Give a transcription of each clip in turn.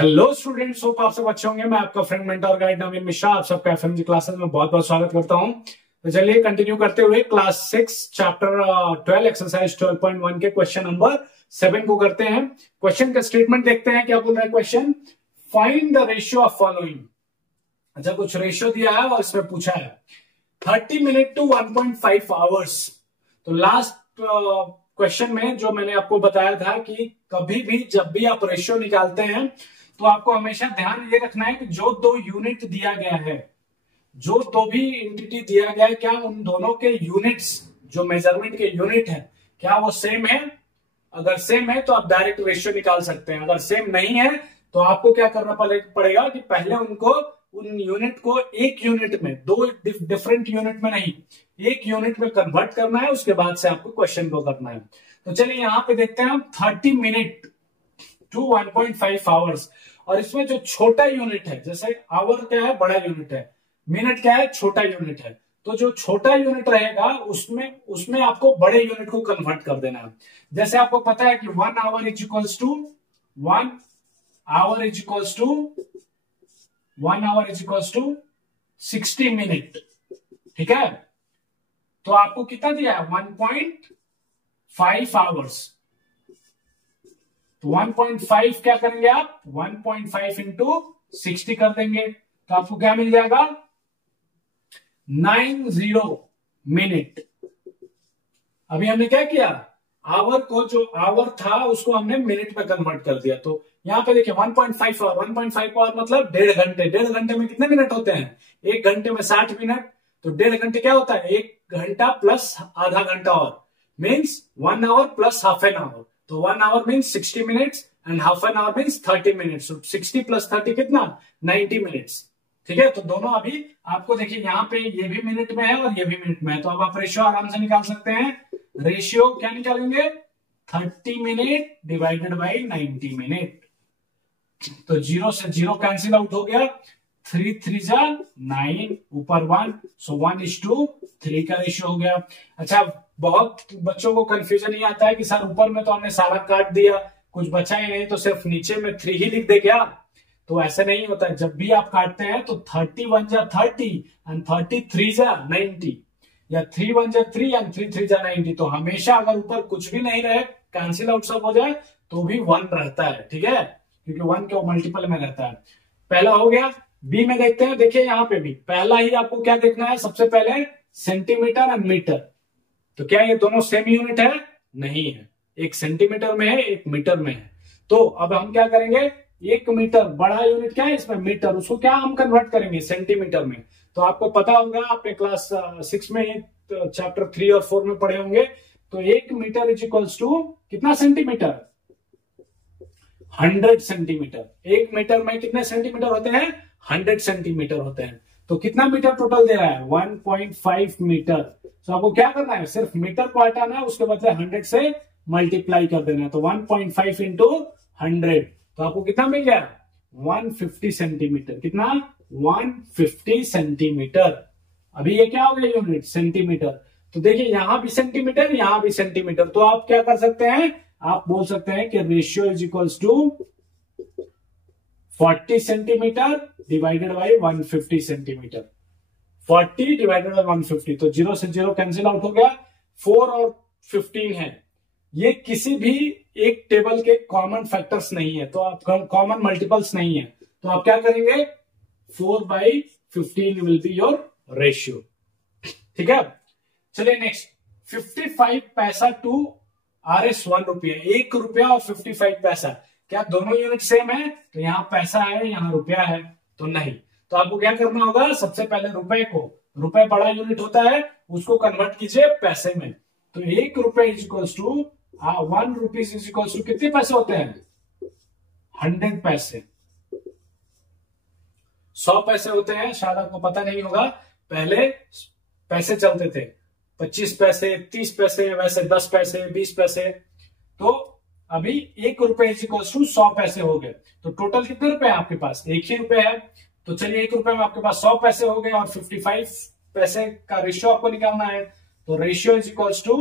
Hello students, hope आप सब अच्छे होंगे। मैं आपका फ्रेंड मेंटर गाइड नवीन मिश्रा आप सबका एफएमजी क्लासेस में बहुत बहुत स्वागत करता हूं। तो चलिए कंटिन्यू करते हुए क्लास 6 चैप्टर 12 एक्सरसाइज 12.1 के क्वेश्चन नंबर 7 को करते हैं। क्वेश्चन का स्टेटमेंट देखते हैं, क्या बोल रहा है question. Find the ratio of following. अच्छा, कुछ रेशियो दिया है और इसमें पूछा है 30 मिनट टू 1.5 आवर्स। तो लास्ट क्वेश्चन में जो मैंने आपको बताया था कि कभी भी जब भी आप रेशियो निकालते हैं तो आपको हमेशा ध्यान ये रखना है कि जो दो यूनिट दिया गया है, जो दो भी एंटिटी दिया गया है, क्या उन दोनों के यूनिट्स, जो मेजरमेंट के यूनिट है, क्या वो सेम है। अगर सेम है तो आप डायरेक्ट रेशियो निकाल सकते हैं। अगर सेम नहीं है तो आपको क्या करना पड़ेगा कि पहले उनको, उन यूनिट को एक यूनिट में, दो डिफरेंट यूनिट में नहीं, एक यूनिट में कन्वर्ट करना है। उसके बाद से आपको क्वेश्चन को करना है। तो चलिए यहां पे देखते हैं हम 30 मिनट टू 1.5 आवर्स। और इसमें जो छोटा यूनिट है, जैसे आवर क्या है, बड़ा यूनिट है, मिनट क्या है, छोटा यूनिट है। तो जो छोटा यूनिट रहेगा उसमें आपको बड़े यूनिट को कन्वर्ट कर देना है। जैसे आपको पता है कि 1 hour is equals to 1 hour is equals to 1 hour is equals to 60 minute. ठीक है, तो आपको कितना दिया है 1.5 आवर्स। तो 1.5 क्या करेंगे आप, 1.5 इंटू 60 कर देंगे तो आपको क्या मिल जाएगा 90 मिनट। अभी हमने क्या किया, आवर को, जो आवर था उसको हमने मिनट में कन्वर्ट कर दिया। तो यहां पे देखिए 1.5 आवर, 1.5 आवर मतलब 1.5 घंटे। 1.5 घंटे में कितने मिनट होते हैं, एक घंटे में 60 मिनट। तो 1.5 घंटे क्या होता है, एक घंटा प्लस आधा घंटा और means 1 hour plus half an hour. तो 1 hour means 60 minutes and half an hour means 30 minutes. 60 plus 30 कितना, 90 मिनट्स। ठीक है, तो दोनों अभी आपको देखिए यहाँ पे ये भी मिनट में है और ये भी मिनट में है। तो अब आप रेशियो आराम से निकाल सकते हैं। रेशियो क्या निकालेंगे, 30 मिनट डिवाइडेड बाई 90 मिनट। तो 0 से 0 कैंसिल आउट हो गया, 3 3 जा 9, ऊपर 1, सो 1:3 का रेशियो हो गया। अच्छा, बहुत बच्चों को कंफ्यूजन ये आता है कि सर ऊपर में तो हमने सारा काट दिया, कुछ बचा ही नहीं, तो सिर्फ नीचे में 3 ही लिख दे क्या। तो ऐसे नहीं होता है। जब भी आप काटते हैं तो 31 जा 30 एंड 33 जा 90, या 31 जा 3 एंड 33 जा 90। तो हमेशा अगर ऊपर कुछ भी नहीं रहे, कैंसिल आउट सब हो जाए, तो भी 1 रहता है। ठीक है, क्योंकि 1 के मल्टीपल में रहता है। पहला हो गया। बी में देखते हैं, देखिए यहां पे भी पहला ही आपको क्या देखना है, सबसे पहले सेंटीमीटर एंड मीटर। तो क्या ये दोनों सेम यूनिट है, नहीं है, एक सेंटीमीटर में है, एक मीटर में है। तो अब हम क्या करेंगे, एक मीटर बड़ा यूनिट क्या है इसमें, मीटर, उसको क्या हम कन्वर्ट करेंगे सेंटीमीटर में। तो आपको पता होगा, आपने क्लास 6 में चैप्टर 3 और 4 में पढ़े होंगे। तो 1 मीटर इज इक्वल्स टू कितना सेंटीमीटर, 100 सेंटीमीटर। 1 मीटर में कितने सेंटीमीटर होते हैं, 100 सेंटीमीटर होते हैं। तो कितना मीटर टोटल दे रहा है, 1.5 मीटर। तो आपको क्या करना है, सिर्फ मीटर को हटाना है, उसके बदले 100 से मल्टीप्लाई कर देना है। तो 1.5 इंटू 100, तो आपको कितना मिल गया 150 सेंटीमीटर। कितना, 150 सेंटीमीटर। अभी ये क्या हो गया यूनिट, सेंटीमीटर। तो देखिए यहां भी सेंटीमीटर, यहां भी सेंटीमीटर। तो आप क्या कर सकते हैं, आप बोल सकते हैं कि ratio is equals to 40 centimetre divided by 150 centimetre. 40 divided by 150, तो 0 से 0 कैंसिल आउट हो गया। 4 और 15 है, ये किसी भी एक टेबल के कॉमन फैक्टर्स नहीं है, तो आप कॉमन मल्टीपल्स नहीं है। तो आप क्या करेंगे, 4/15 विल बी योर रेशियो। ठीक है, चलिए नेक्स्ट। 55 पैसा टू RS 1 रुपया, 1 रुपया और 55 पैसा, क्या दोनों यूनिट सेम है। तो यहाँ पैसा है, यहाँ रुपया है, तो नहीं। तो आपको क्या करना होगा, सबसे पहले रुपए को, रुपए बड़ा यूनिट होता है, उसको कन्वर्ट कीजिए पैसे में। तो 1 रुपये is equals to 1 rupees is equals to कितने पैसे होते हैं, 100 पैसे। 100 पैसे होते हैं, शायद आपको पता नहीं होगा, पहले पैसे चलते थे 25 पैसे, 30 पैसे, वैसे 10 पैसे, 20 पैसे। तो अभी 1 रुपये इज इक्वल्स टू 100 पैसे हो गए। तो टोटल कितने रुपए हैं आपके पास, 1 ही रुपए है। तो चलिए 1 रुपए में आपके पास 100 पैसे हो गए और 55 पैसे का रेशियो आपको निकालना है। तो ratio is equals to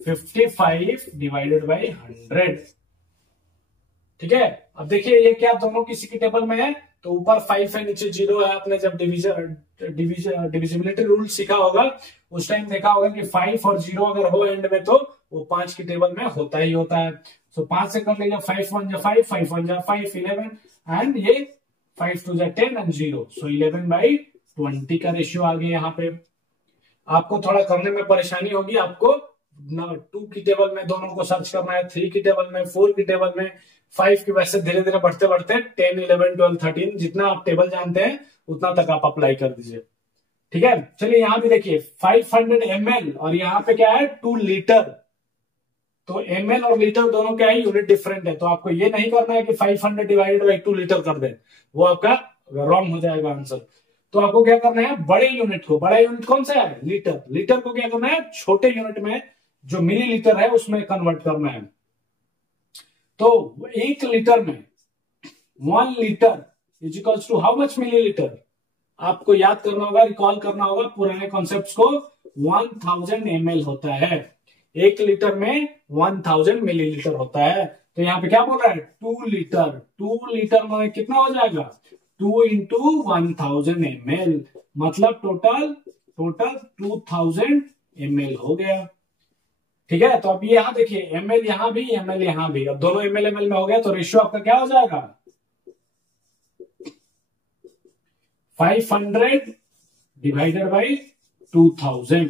55 divided by 100। ठीक है, अब देखिए ये क्या दोनों किसी की टेबल में है, तो ऊपर 5 है नीचे 0 है। आपने जब डिविजिबिलिटी रूल सीखा होगा उस टाइम देखा होगा कि 5 और 0 अगर हो एंड में तो वो 5 की टेबल में होता ही होता है। सो 5 से कर लीजिए, 5 1 जा 5, 5 1 जा 5, 11 एंड ये 5 2 जा 10 एंड 0, सो 11/20 का रेशियो आ गया। यहाँ पे आपको थोड़ा करने में परेशानी होगी, आपको 2 की टेबल में दोनों को सर्च करना है, 3 की टेबल में, 4 की टेबल में, 5 की, वैसे धीरे धीरे बढ़ते बढ़ते 10 11 12 13 जितना आप टेबल जानते हैं उतना तक आप अप्लाई कर दीजिए। ठीक है, चलिए यहां भी देखिए 500 ml और यहाँ पे क्या है 2 लीटर। तो ml और लीटर दोनों क्या है, यूनिट डिफरेंट है। तो आपको ये नहीं करना है कि 500 डिवाइडेड बाई 2 लीटर कर दे, वो आपका रॉन्ग हो जाएगा आंसर। तो आपको क्या करना है, बड़े यूनिट को, बड़ा यूनिट कौन सा है, लीटर, लीटर को क्या करना है छोटे यूनिट में जो मिलीलीटर है उसमें कन्वर्ट करना है। तो 1 लीटर में 1 litre is equals to how much millilitre. आपको याद करना होगा, रिकॉल करना होगा पुराने कॉन्सेप्ट्स को। 1000 ml होता है, 1 लीटर में 1000 मिलीलीटर होता है। तो यहाँ पे क्या बोल रहा है 2 लीटर, 2 लीटर में कितना हो जाएगा 2 इंटू 1000 ml, मतलब टोटल 2000 ml हो गया। ठीक है, तो अब ये यहाँ देखिए ml यहाँ भी ml यहाँ भी, अब दोनों ml ml में हो गया तो रेशियो आपका क्या हो जाएगा 500 डिवाइडेड बाई 2000।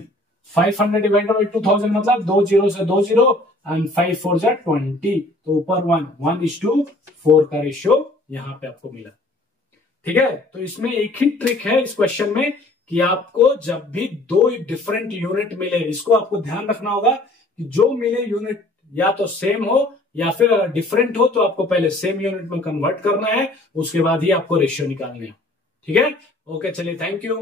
500 डिवाइडेड बाई 2000 मतलब 2 0 से 2 0 एंड 5 4 जा 20, तो ऊपर 1:4 का रेशियो यहाँ पे आपको मिला। ठीक है, तो इसमें एक ही ट्रिक है इस क्वेश्चन में कि आपको जब भी 2 डिफरेंट यूनिट मिले, इसको आपको ध्यान रखना होगा कि जो मिले यूनिट या तो सेम हो या फिर अगर डिफरेंट हो तो आपको पहले सेम यूनिट में कन्वर्ट करना है, उसके बाद ही आपको रेशियो निकालने हैं। ठीक है, ओके, चलिए, थैंक यू।